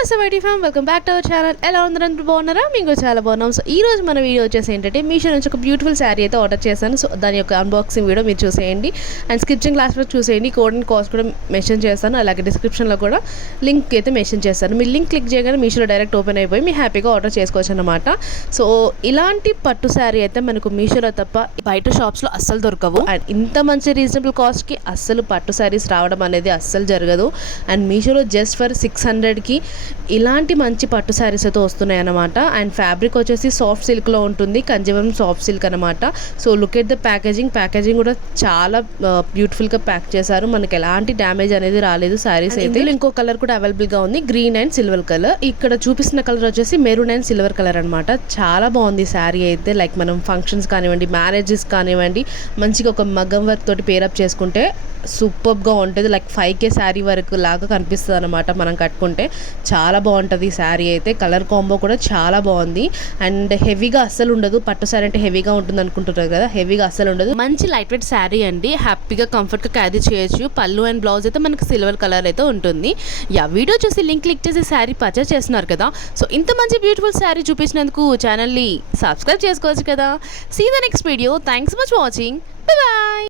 నమస్తే YT fam, welcome back to our channel. ఎలా ఉందరందరూ బాగున్నారా? మీకు చాలా బాగున్నాం. సో ఈ రోజు మన వీడియో వచ్చేసి ఏంటంటే మీషో నుంచి ఒక బ్యూటిఫుల్ శారీ అయితే ఆర్డర్ చేశాను. సో దాని యొక్క అన్బాక్సింగ్ వీడియో మీరు చూసేయండి అండ్ స్కిప్చింగ్ క్లాస్ వరకు చూసేయండి. కోడ్ అండ్ కాస్ట్ కూడా మెన్షన్ చేస్తాను, అలాగే డిస్క్రిప్షన్లో కూడా లింక్ అయితే మెన్షన్ చేస్తాను. మీరు లింక్ క్లిక్ చేయగానే మీషోలో డైరెక్ట్ ఓపెన్ అయిపోయి మీ హ్యాపీగా ఆర్డర్ చేసుకోవచ్చు అనమాట. సో ఇలాంటి పట్టు శారీ అయితే మనకు మీషోలో తప్ప బయట షాప్స్లో అస్సలు దొరకవు. అండ్ ఇంత మంచి రీజనబుల్ కాస్ట్కి అస్సలు పట్టు శారీస్ రావడం అనేది అస్సలు జరగదు. అండ్ మీషోలో జస్ట్ ఫర్ 600కి ఇలాంటి మంచి పట్టు శారీస్ అయితే వస్తున్నాయి అన్నమాట. అండ్ ఫ్యాబ్రిక్ వచ్చేసి సాఫ్ట్ సిల్క్లో ఉంటుంది, కంజీవరం సాఫ్ట్ సిల్క్ అనమాట. So look at the packaging కూడా చాలా బ్యూటిఫుల్గా ప్యాక్ చేశారు. మనకి ఎలాంటి డ్యామేజ్ అనేది రాలేదు శారీస్ అయితే. ఇంకో కలర్ కూడా అవైలబుల్గా ఉంది, గ్రీన్ అండ్ సిల్వర్ కలర్. ఇక్కడ చూపిస్తున్న కలర్ వచ్చేసి మెరూన్ అండ్ సిల్వర్ కలర్ అనమాట. చాలా బాగుంది శారీ అయితే. లైక్ మనం ఫంక్షన్స్ కానివ్వండి, మ్యారేజెస్ కానివ్వండి, మంచిగా ఒక మగ్గం వర్క్ తోటి పేరప్ చేసుకుంటే సూపర్గా ఉంటుంది. లైక్ 5K శారీ వరకు లాగా కనిపిస్తుంది అనమాట మనం కట్టుకుంటే. చాలా బాగుంటుంది ఈ శారీ అయితే. కలర్ కాంబో కూడా చాలా బాగుంది అండ్ హెవీగా అస్సలు ఉండదు. పట్టు శారీ అంటే హెవీగా ఉంటుంది అనుకుంటున్నారు కదా, హెవీగా అస్సలు ఉండదు. మంచి లైట్ వెయిట్ శారీ అండి, హ్యాపీగా కంఫర్ట్గా క్యారీ చేయొచ్చు. పళ్ళు అండ్ బ్లౌజ్ అయితే మనకి సిల్వర్ కలర్ అయితే ఉంటుంది. వీడియో చూసి లింక్ క్లిక్ చేసి శారీ పర్చేస్ చేస్తున్నారు కదా. సో ఇంత మంచి బ్యూటిఫుల్ శారీ చూపించినందుకు ఛానల్ని సబ్స్క్రైబ్ చేసుకోవచ్చు కదా. See the next video. Thanks for watching. Bye.